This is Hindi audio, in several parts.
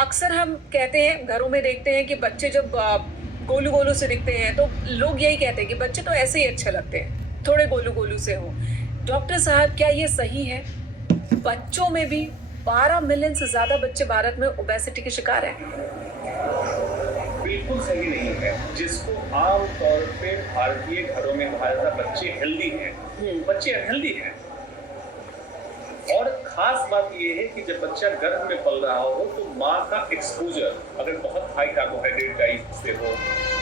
अक्सर हम कहते हैं, घरों में देखते हैं कि बच्चे जब गोलू गोलू से दिखते हैं तो लोग यही कहते हैं कि बच्चे तो ऐसे ही अच्छे लगते हैं, थोड़े गोलू गोलू से हो। डॉक्टर साहब, क्या ये सही है? बच्चों में भी 12 मिलियन से ज्यादा बच्चे भारत में ओबेसिटी के शिकार हैं। बिल्कुल सही नहीं है। जिसको आम तौर पे भारतीय घरों में कहा जाता है बच्चे हेल्दी हैं, बच्चे अनहेल्दी हैं। और खास बात यह है कि जब बच्चा गर्भ में पल रहा हो तो माँ का एक्सपोजर अगर बहुत हाई कार्बोहाइड्रेट डाइट से हो,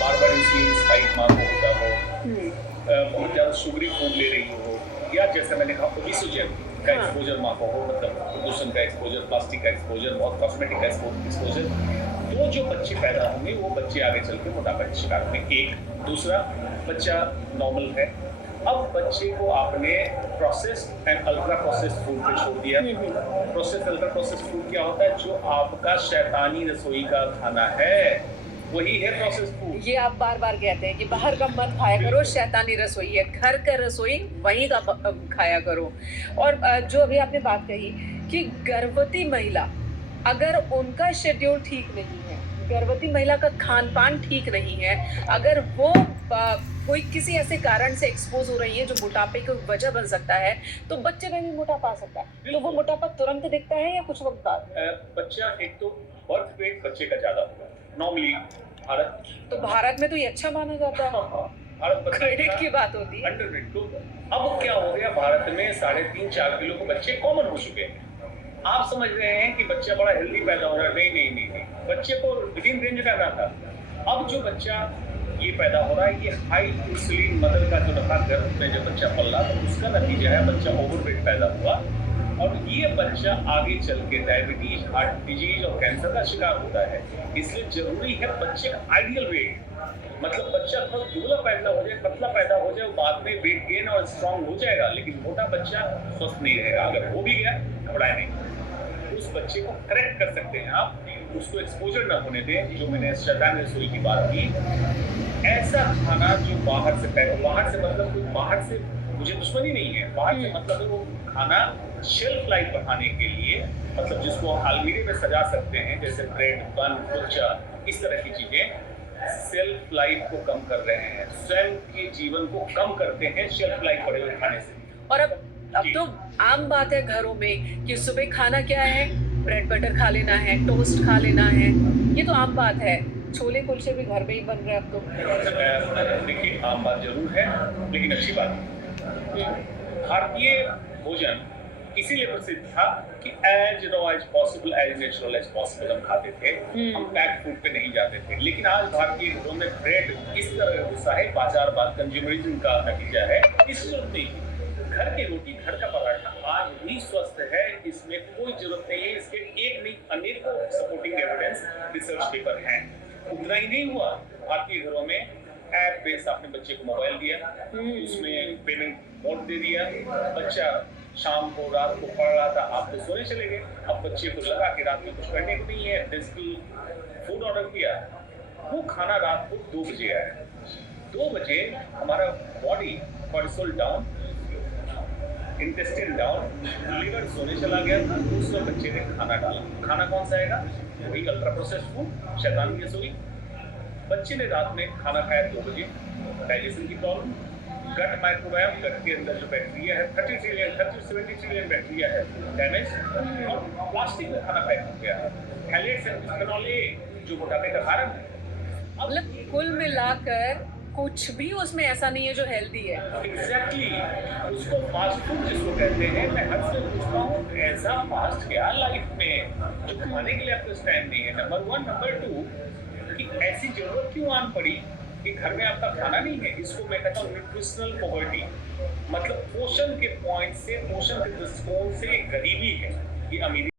बार बार इंसुलिन स्पाइक माँ को होता हो, बहुत ज्यादा शुगरी फूड ले रही हो, या जैसे मैंने कहा ओबेसोजन का एक्सपोजर माँ को हो, मतलब प्रदूषण का एक्सपोजर, प्लास्टिक का एक्सपोजर, बहुत कॉस्मेटिक का एक्सपोजर, तो जो बच्चे पैदा होंगे वो बच्चे आगे चल के मोटापा के शिकार होंगे। एक दूसरा, बच्चा नॉर्मल है, अब बच्चे को आपने processed and ultra processed food पे छोड़ दिया। प्रोसेस्ड अल्ट्रा प्रोसेस्ड फूड क्या होता है? जो आपका शैतानी रसोई का खाना है वही है प्रोसेस्ड फूड। ये आप बार बार कहते हैं कि बाहर का मत खाया करो, शैतानी रसोई है, घर का रसोई वहीं का खाया करो। और जो अभी आपने बात कही कि गर्भवती महिला, अगर उनका शेड्यूल ठीक नहीं है, गर्भवती महिला का खान पान ठीक नहीं है, अगर वो कोई किसी ऐसे कारण से एक्सपोज हो रही है जो मोटापे की वजह बन सकता है, तो बच्चे में भी मोटापा आ सकता है। तो वो मोटापा तुरंत दिखता है या कुछ वक्त बाद? बच्चा, एक तो बर्थ वेट बच्चे का ज्यादा होगा नॉर्मली भारत। तो भारत में तो ये अच्छा माना जाता है, भारत क्रेडिट की बात होती है। अंडरवेट। तो अब क्या हो गया, भारत में 3.5-4 किलो के बच्चे कॉमन हो चुके हैं। आप समझ रहे हैं कि बच्चा बड़ा हेल्दी पैदा हो रहा है? नहीं नहीं नहीं, नहीं। बच्चे को विदिन रेंज रहना था। अब जो बच्चा ये पैदा हो रहा है, ये हाई इंसुलिन मदर का जो रखा गर्भ में जब बच्चा पल रहा, तो उसका नतीजा है बच्चा ओवरवेट पैदा हुआ, और ये बच्चा आगे चल के डायबिटीज, हार्ट डिजीज और कैंसर का शिकार होता है। इसलिए जरूरी है बच्चे का आइडियल वेट, मतलब बच्चा थोड़ा दुबला पैदा हो जाए, पतला पैदा हो जाए, बाद में वेट गेन और स्ट्रांग हो जाएगा, लेकिन मोटा बच्चा स्वस्थ नहीं रहेगा। अगर हो भी गया, घबराए नहीं, उस बच्चे को करेक्ट कर सकते हैं आप, उसको एक्सपोजर ना होने दें। जो मैंने शैतान रसोई की बात की, ऐसा खाना जो बाहर से मतलब कोई बाहर से मुझे दुश्मनी नहीं है, बाहर से मतलब है वो खाना शेल्फ लाइफ बढ़ाने के लिए, मतलब जिसको अलमीरे में सजा सकते हैं, जैसे ब्रेड, बन, कुलचा, इस तरह की चीजें सेल्फ लाइफ को कम कर रहे हैं, स्वयं के जीवन को कम करते हैं शेल्फ लाइफ बड़े हुए खाने से। और अब तो आम बात है घरों में कि सुबह खाना क्या है, ब्रेड बटर खा लेना है, टोस्ट खा लेना है, ये तो आम बात है। छोले कुलचे भी घर में ही बन रहे हैं अब तो। देखिए, आम बात जरूर है, लेकिन अच्छी बात है। भारतीय भोजन इसीलिए प्रसिद्ध था कि as raw as possible, as natural as possible हम खाते थे, हम पैक्ड फूड पे नहीं जाते थे। लेकिन आज भारतीय घरों में ब्रेड इस तरह घुसा है, बाजारवाद, कंज्यूमरिज्म का नतीजा है। इसकी जरूरत नहीं थी। घर की रोटी, घर का पराठा आज भी स्वस्थ है, इसमें कोई जरूरत नहीं है। इसके एक नहीं अनेकों सपोर्टिंग एविडेंस रिसर्च पेपर हैं। उतना ही नहीं हुआ, भारतीय घरों में ऐप बेस्ड आपने बच्चे को मोबाइल दिया, उसमें पेमेंट मोड दे दिया, बच्चा शाम को रात को पढ़ रहा था, आप तो सोने चले गए। अब बच्चे को लगा कि रात में कुछ करने को नहीं है, डिजिटल फूड ऑर्डर किया, वो खाना रात को 2 बजे आया। 2 बजे हमारा body cortisol down, intestine down, liver सोने चला गया था। दूसरे बच्चे ने खाना डाला, खाना कौन सा आएगा? वही अल्ट्रा प्रोसेस्ड फूड, शैतान की रसोई। बच्चे ने रात में खाना खाया 2 बजे, डाइजेशन की प्रॉब्लम, गट माइक्रोबायोम, गट के अंदर जो बैक्टीरिया है 30 से 70 ट्रिलियन बैक्टीरिया है डैमेज, और प्लास्टिक में खाना पैक हो गया है, हैलेट्स एंड बिस्फेनॉल ए जो मोटापे का कारण है। मतलब कुल मिलाकर कुछ भी उसमें ऐसा नहीं है जो हेल्दी है। एग्जैक्टली, उसको फास्ट फूड जिसको कहते हैं। मैं हद से पूछता हूँ, ऐसा फास्ट क्या लाइफ में जो खाने के लिए आपको टाइम नहीं है? नंबर 1, नंबर 2 कि ऐसी जरूरत क्यों आन पड़ी कि घर में आपका खाना नहीं है? इसको मैं कहता हूँ न्यूट्रिशनल पॉवर्टी, मतलब पोषण के पॉइंट से, पोषण के दृष्टिकोण से गरीबी है, ये अमीरी